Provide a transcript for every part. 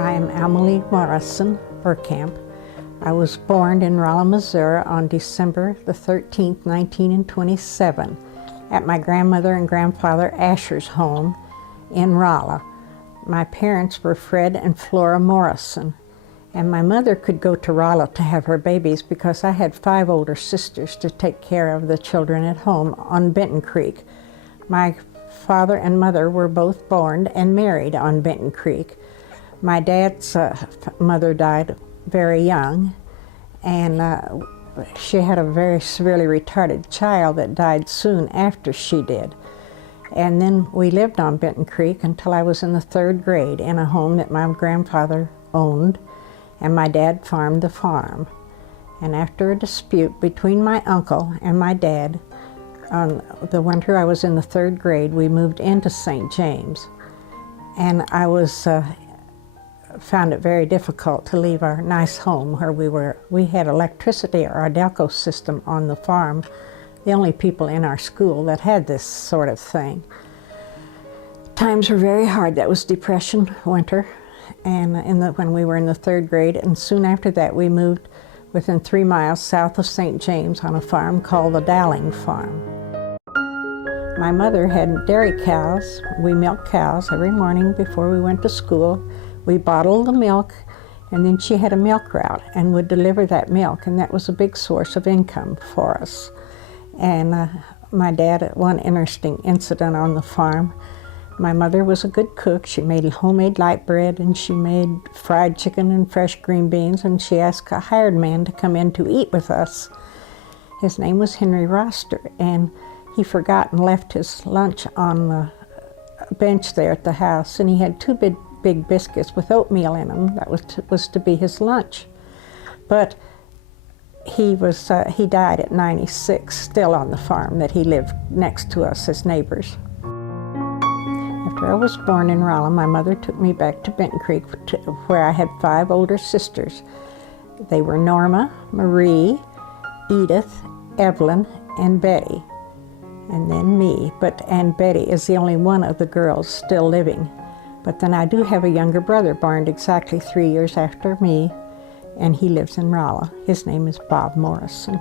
I am Alma Lee Verkamp. I was born in Rolla, Missouri on December the 13th, 1927 at my grandmother and grandfather Asher's home in Rolla. My parents were Fred and Flora Morrison, and my mother could go to Rolla to have her babies because I had 5 older sisters to take care of the children at home on Benton Creek. My father and mother were both born and married on Benton Creek. My dad's mother died very young, and she had a very severely retarded child that died soon after she did. And then we lived on Benton Creek until I was in the 3rd grade in a home that my grandfather owned, and my dad farmed the farm. And after a dispute between my uncle and my dad, on the winter I was in the 3rd grade, we moved into St. James. And I found it very difficult to leave our nice home where we were. We had electricity, our Delco system on the farm, the only people in our school that had this sort of thing. Times were very hard. That was Depression winter, and when we were in the 3rd grade, and soon after that we moved within 3 miles south of St. James on a farm called the Dowling Farm. My mother had dairy cows. We milked cows every morning before we went to school. We bottled the milk, and then she had a milk route and would deliver that milk, and that was a big source of income for us. And my dad, one interesting incident on the farm, my mother was a good cook. She made homemade light bread, and she made fried chicken and fresh green beans, and she asked a hired man to come in to eat with us. His name was Henry Roster, and he forgot and left his lunch on the bench there at the house, and he had 2 big biscuits with oatmeal in them. That was to be his lunch. But he died at 96, still on the farm that he lived next to us as neighbors. After I was born in Rolla, my mother took me back to Benton Creek where I had 5 older sisters. They were Norma, Marie, Edith, Evelyn, and Betty, and then me. And Betty is the only one of the girls still living. But then I do have a younger brother born exactly 3 years after me, and he lives in Rolla. His name is Bob Morrison.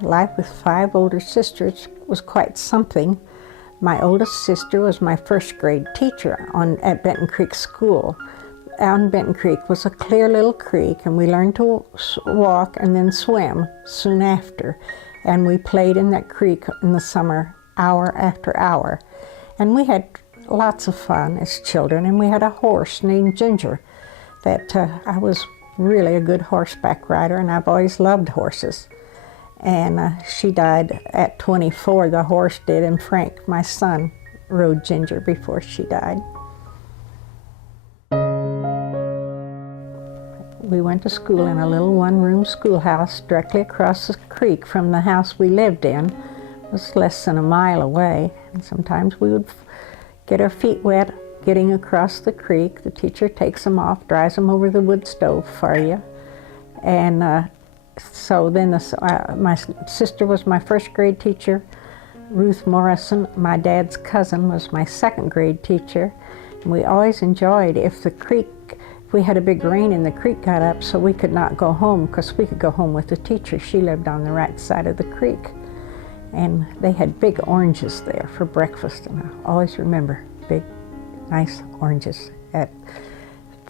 Life with 5 older sisters was quite something. My oldest sister was my 1st grade teacher at Benton Creek School. On Benton Creek was a clear little creek, and we learned to walk and then swim soon after. And we played in that creek in the summer, hour after hour. And we had lots of fun as children, and we had a horse named Ginger that I was really a good horseback rider, and I've always loved horses. And she died at 24, the horse did, and Frank, my son, rode Ginger before she died. We went to school in a little 1-room schoolhouse directly across the creek from the house we lived in. It was less than a mile away, and sometimes we would get our feet wet getting across the creek. The teacher takes them off, dries them over the wood stove for you. And so then my sister was my 1st grade teacher. Ruth Morrison, my dad's cousin, was my 2nd grade teacher. And we always enjoyed if we had a big rain and the creek got up, so we could not go home because we could go home with the teacher. She lived on the right side of the creek. And they had big oranges there for breakfast, and I always remember big, nice oranges at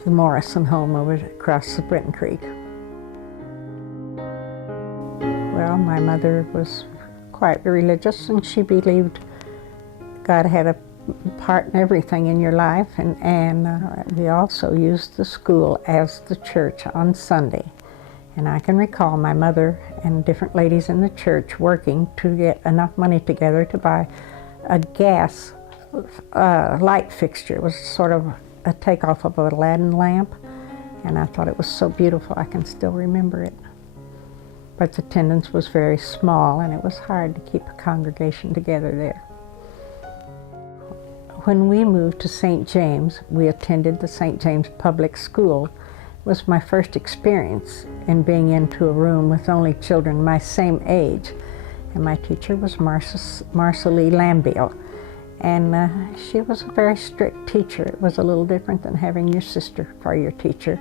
the Morrison home over across the Benton Creek. Well, my mother was quite religious, and she believed God had a part in everything in your life, and we also used the school as the church on Sunday. And I can recall my mother and different ladies in the church working to get enough money together to buy a gas light fixture. It was sort of a takeoff of a Aladdin lamp, and I thought it was so beautiful. I can still remember it. But the attendance was very small, and it was hard to keep a congregation together there. When we moved to St. James, we attended the St. James Public School. It was my first experience in being into a room with only children my same age. And my teacher was Marcia Lee Verkamp. And she was a very strict teacher. It was a little different than having your sister for your teacher.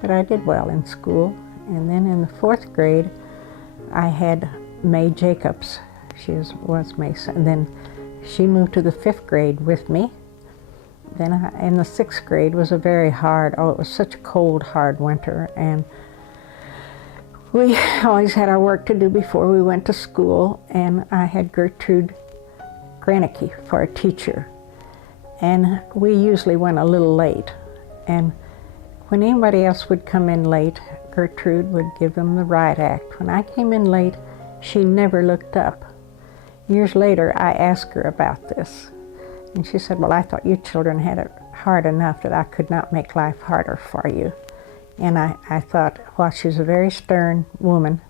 But I did well in school. And then in the 4th grade, I had May Jacobs. She was Mason. And then she moved to the 5th grade with me. Then in the 6th grade was a very hard, it was such a cold, hard winter. And we always had our work to do before we went to school. And I had Gertrude Granicke for a teacher. And we usually went a little late. And when anybody else would come in late, Gertrude would give them the riot act. When I came in late, she never looked up. Years later, I asked her about this. And she said, well, I thought you children had it hard enough that I could not make life harder for you. And I thought, while she was a very stern woman,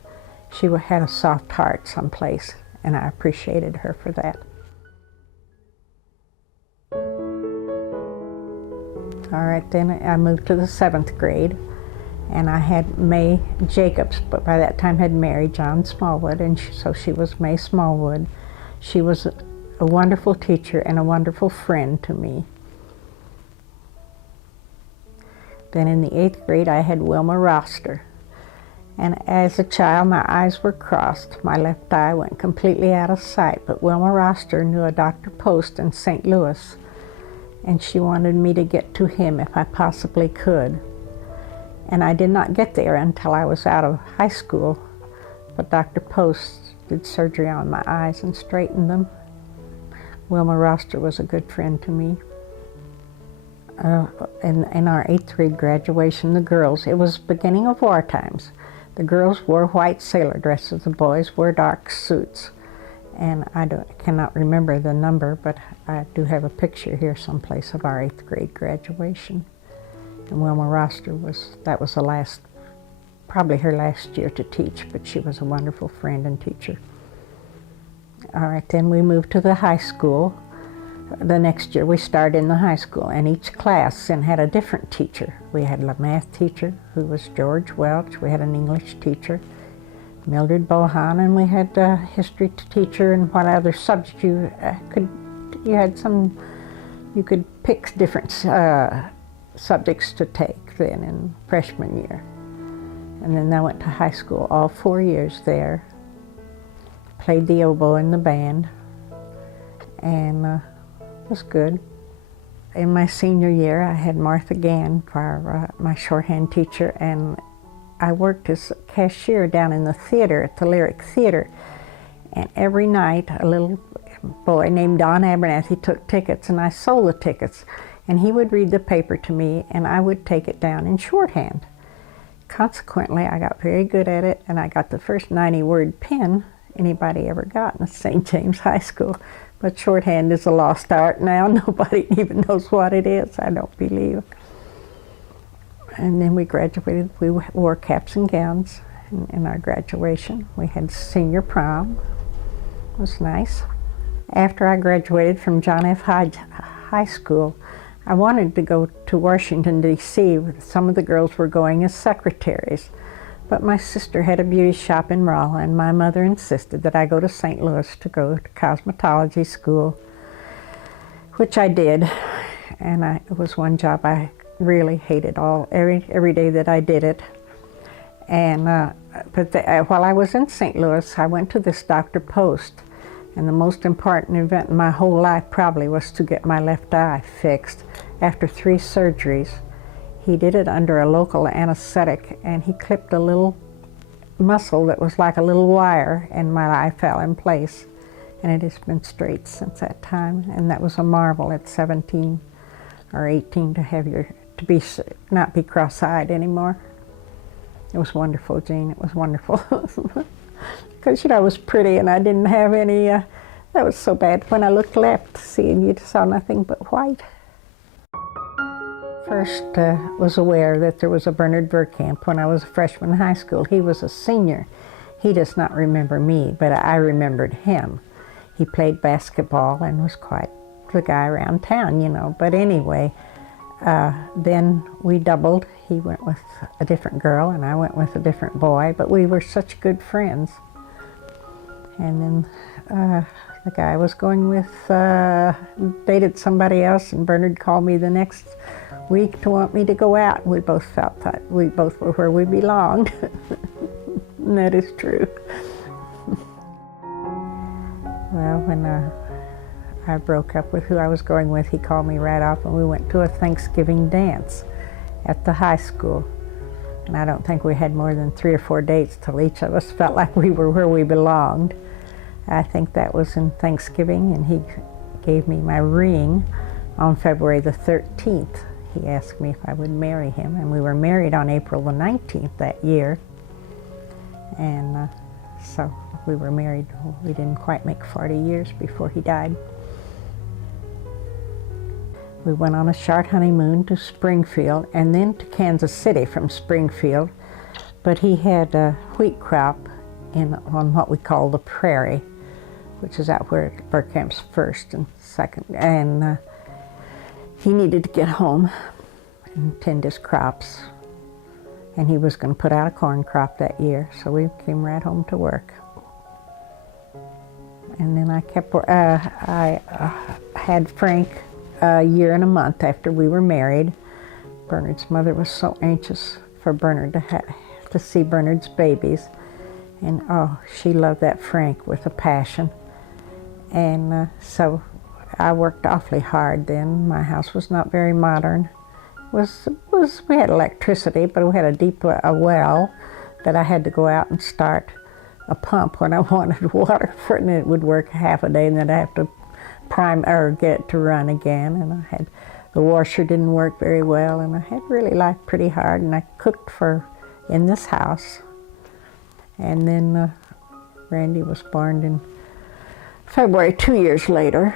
she had a soft heart someplace, and I appreciated her for that. All right, then I moved to the 7th grade, and I had May Jacobs, but by that time had married John Smallwood, and so she was May Smallwood. She was a wonderful teacher and a wonderful friend to me. Then in the 8th grade, I had Wilma Roster. And as a child, my eyes were crossed. My left eye went completely out of sight, but Wilma Roster knew a Dr. Post in St. Louis, and she wanted me to get to him if I possibly could. And I did not get there until I was out of high school, but Dr. Post did surgery on my eyes and straightened them. Wilma Roster was a good friend to me. In our 8th grade graduation, the girls, it was beginning of war times. The girls wore white sailor dresses, the boys wore dark suits. And I cannot remember the number, but I do have a picture here someplace of our 8th grade graduation. And Wilma Roster that was the last, probably her last year to teach, but she was a wonderful friend and teacher. All right, then we moved to the high school. The next year we started in the high school, and each class then had a different teacher. We had a math teacher, who was George Welch. We had an English teacher, Mildred Bohan, and we had a history teacher, and what other subject you could pick different subjects to take then in freshman year. And then I went to high school all 4 years there, played the oboe in the band, and it was good. In my senior year, I had Martha Gann for my shorthand teacher, and I worked as a cashier down in the theater at the Lyric Theater. And every night, a little boy named Don Abernathy took tickets, and I sold the tickets. And he would read the paper to me, and I would take it down in shorthand. Consequently, I got very good at it, and I got the first 90-word pen anybody ever got in St. James High School. But shorthand is a lost art now. Nobody even knows what it is, I don't believe. And then we graduated. We wore caps and gowns in our graduation. We had senior prom. It was nice. After I graduated from John F. Hodge High School, I wanted to go to Washington, D.C. Some of the girls were going as secretaries. But my sister had a beauty shop in Rolla, and my mother insisted that I go to St. Louis to go to cosmetology school, which I did. And it was one job I really hated every day that I did it. And while I was in St. Louis, I went to this Dr. Post, and the most important event in my whole life probably was to get my left eye fixed after 3 surgeries. He did it under a local anesthetic, and he clipped a little muscle that was like a little wire, and my eye fell in place. And it has been straight since that time, and that was a marvel at 17 or 18 to not be cross-eyed anymore. It was wonderful, Jean. It was wonderful. Because, I was pretty, and I didn't have any, that was so bad. When I looked left, you saw nothing but white. First was aware that there was a Bernard Verkamp when I was a freshman in high school. He was a senior. He does not remember me, but I remembered him. He played basketball and was quite the guy around town, But anyway, then we doubled. He went with a different girl, and I went with a different boy, but we were such good friends. And then The guy I was going with dated somebody else, and Bernard called me the next week to want me to go out. We both felt that we both were where we belonged. And that is true. Well, when I broke up with who I was going with, he called me right off, and we went to a Thanksgiving dance at the high school. And I don't think we had more than 3 or 4 dates till each of us felt like we were where we belonged. I think that was in Thanksgiving, and he gave me my ring on February the 13th. He asked me if I would marry him, and we were married on April the 19th that year. And so we were married. We didn't quite make 40 years before he died. We went on a short honeymoon to Springfield and then to Kansas City from Springfield. But he had a wheat crop on what we call the prairie, which is out where Verkamp's first and second. And he needed to get home and tend his crops. And he was going to put out a corn crop that year, so we came right home to work. And then I had Frank a year and a month after we were married. Bernard's mother was so anxious for Bernard to see Bernard's babies. And oh, she loved that Frank with a passion. And so I worked awfully hard then. My house was not very modern. We had electricity, but we had a deep well that I had to go out and start a pump when I wanted water for it, and it would work half a day, and then I'd have to prime or get it to run again. And the washer didn't work very well, and I had really life pretty hard, and I cooked in this house. And then Randy was born in February 2 years later,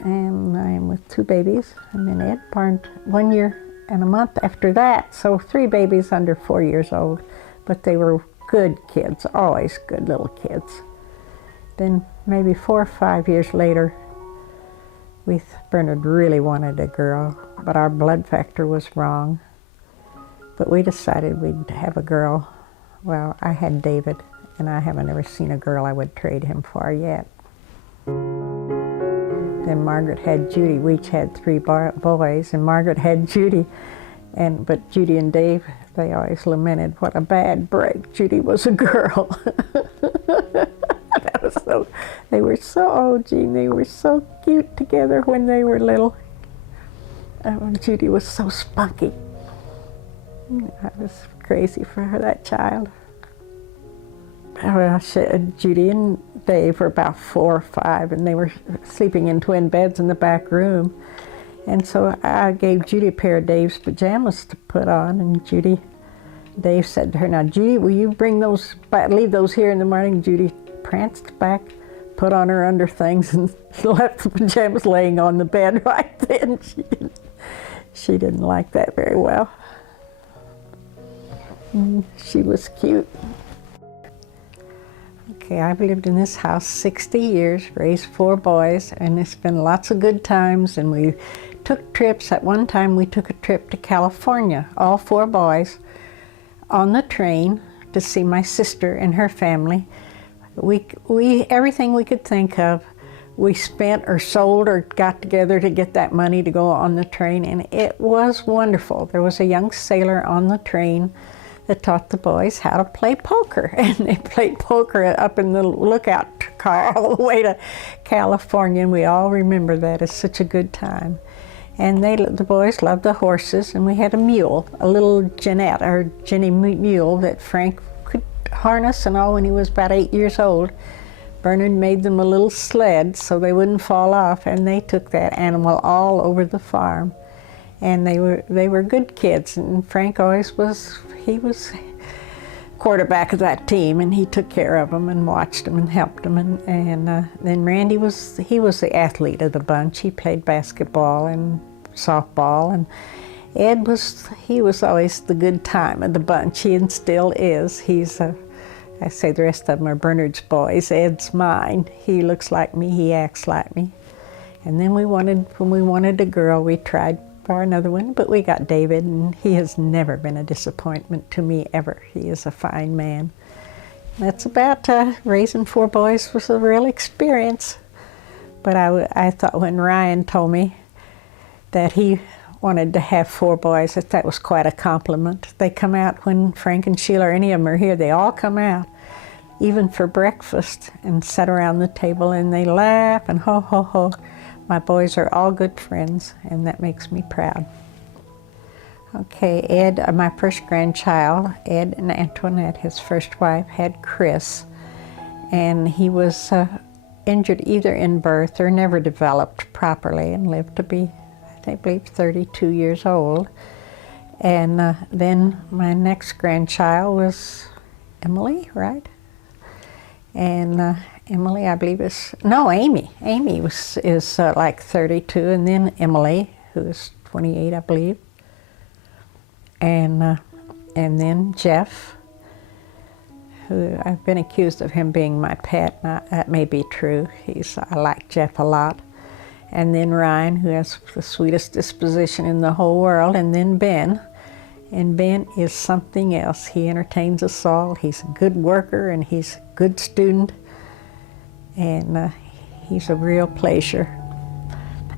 and I am with 2 babies. And then Ed born 1 year and a month after that, so 3 babies under 4 years old. But they were good kids, always good little kids. Then maybe 4 or 5 years later, Bernard really wanted a girl, but our blood factor was wrong. But we decided we'd have a girl. Well, I had David, and I haven't ever seen a girl I would trade him for yet. Then Margaret had Judy. We each had 3 boys, and Margaret had Judy. But Judy and Dave, they always lamented what a bad break. Judy was a girl. They were so, Gene, they were so cute together when they were little. Judy was so spunky. I was crazy for that child. Well, Judy and Dave were about 4 or 5, and they were sleeping in twin beds in the back room. And so I gave Judy a pair of Dave's pajamas to put on, and Dave said to her, "Now, Judy, will you leave those here in the morning?" Judy pranced back, put on her underthings, and left the pajamas laying on the bed right then. She didn't like that very well. She was cute. Okay, I've lived in this house 60 years, raised 4 boys, and it's been lots of good times, and we took trips. At one time, we took a trip to California, all 4 boys, on the train to see my sister and her family. Everything we could think of, we spent or sold or got together to get that money to go on the train, and it was wonderful. There was a young sailor on the train that taught the boys how to play poker, and they played poker up in the lookout car all the way to California, and we all remember that as such a good time. And the boys loved the horses, and we had a mule, a little Jeanette, or Jenny mule that Frank could harness and all when he was about 8 years old. Bernard made them a little sled so they wouldn't fall off, and they took that animal all over the farm. And they were good kids, and Frank always was quarterback of that team, and he took care of them and watched them and helped them. And then Randy was the athlete of the bunch. He played basketball and softball, and Ed was always the good time of the bunch. He still is. I say the rest of them are Bernard's boys. Ed's mine. He looks like me. He acts like me. And then when we wanted a girl, we tried for another one, but we got David, and he has never been a disappointment to me ever. He is a fine man. That's about raising 4 boys was a real experience. But I thought when Ryan told me that he wanted to have 4 boys, that was quite a compliment. They come out when Frank and Sheila or any of them are here. They all come out, even for breakfast, and sit around the table and they laugh and ho, ho, ho. My boys are all good friends, and that makes me proud. Okay, Ed, my first grandchild, Ed and Antoinette, his first wife, had Chris, and he was injured either in birth or never developed properly and lived to be, I believe, 32 years old. And then my next grandchild was Emily, right? And Emily, I believe, Amy. Amy is like 32, and then Emily, who is 28, I believe. And then Jeff, who I've been accused of him being my pet. Now, that may be true. I like Jeff a lot. And then Ryan, who has the sweetest disposition in the whole world. And then Ben. And Ben is something else. He entertains us all. He's a good worker and he's a good student. And he's a real pleasure.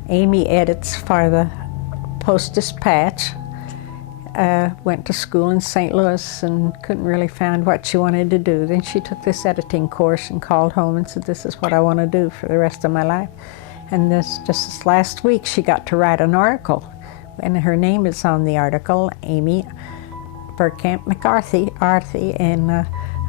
Amy edits for the Post-Dispatch. Went to school in St. Louis and couldn't really find what she wanted to do. Then she took this editing course and called home and said, "This is what I want to do for the rest of my life." And just this last week, she got to write an article, and her name is on the article, Amy Verkamp McCarthy, and a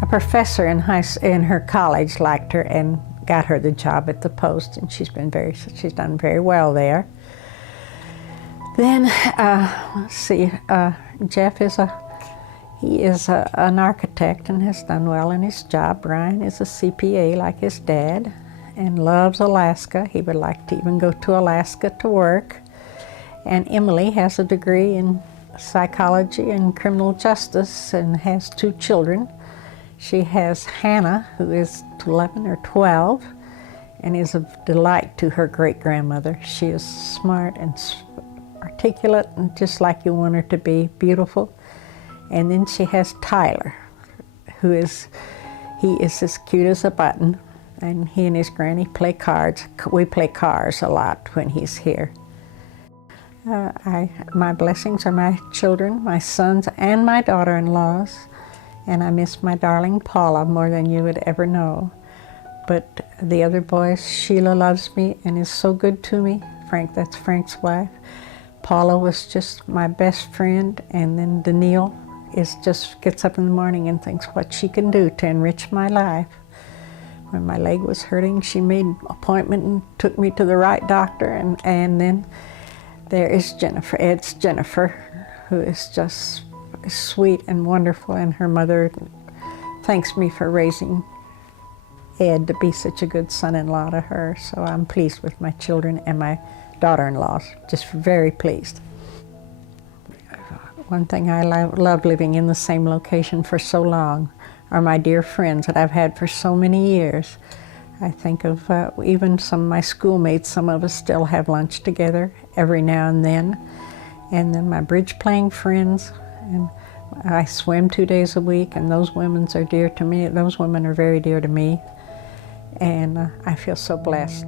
professor in her college liked her and got her the job at the Post, and she's done very well there. Then, let's see, Jeff is an architect and has done well in his job. Brian is a CPA like his dad and loves Alaska. He would like to even go to Alaska to work. And Emily has a degree in psychology and criminal justice and has 2 children. She has Hannah, who is 11 or 12, and is a delight to her great-grandmother. She is smart and articulate and just like you want her to be, beautiful. And then she has Tyler, he is as cute as a button, and he and his granny play cards. We play cars a lot when he's here. My blessings are my children, my sons, and my daughter-in-laws, and I miss my darling Paula more than you would ever know. But the other boys, Sheila loves me and is so good to me. Frank, that's Frank's wife. Paula was just my best friend, and then Danielle gets up in the morning and thinks what she can do to enrich my life. When my leg was hurting, she made an appointment and took me to the right doctor, and then there is Jennifer, Ed's Jennifer, who is just sweet and wonderful, and her mother thanks me for raising Ed to be such a good son-in-law to her, so I'm pleased with my children and my daughter-in-laws, just very pleased. One thing I love living in the same location for so long are my dear friends that I've had for so many years. I think of even some of my schoolmates. Some of us still have lunch together every now and then. And then my bridge playing friends. And I swim 2 days a week, and those women are dear to me. Those women are very dear to me. And I feel so blessed.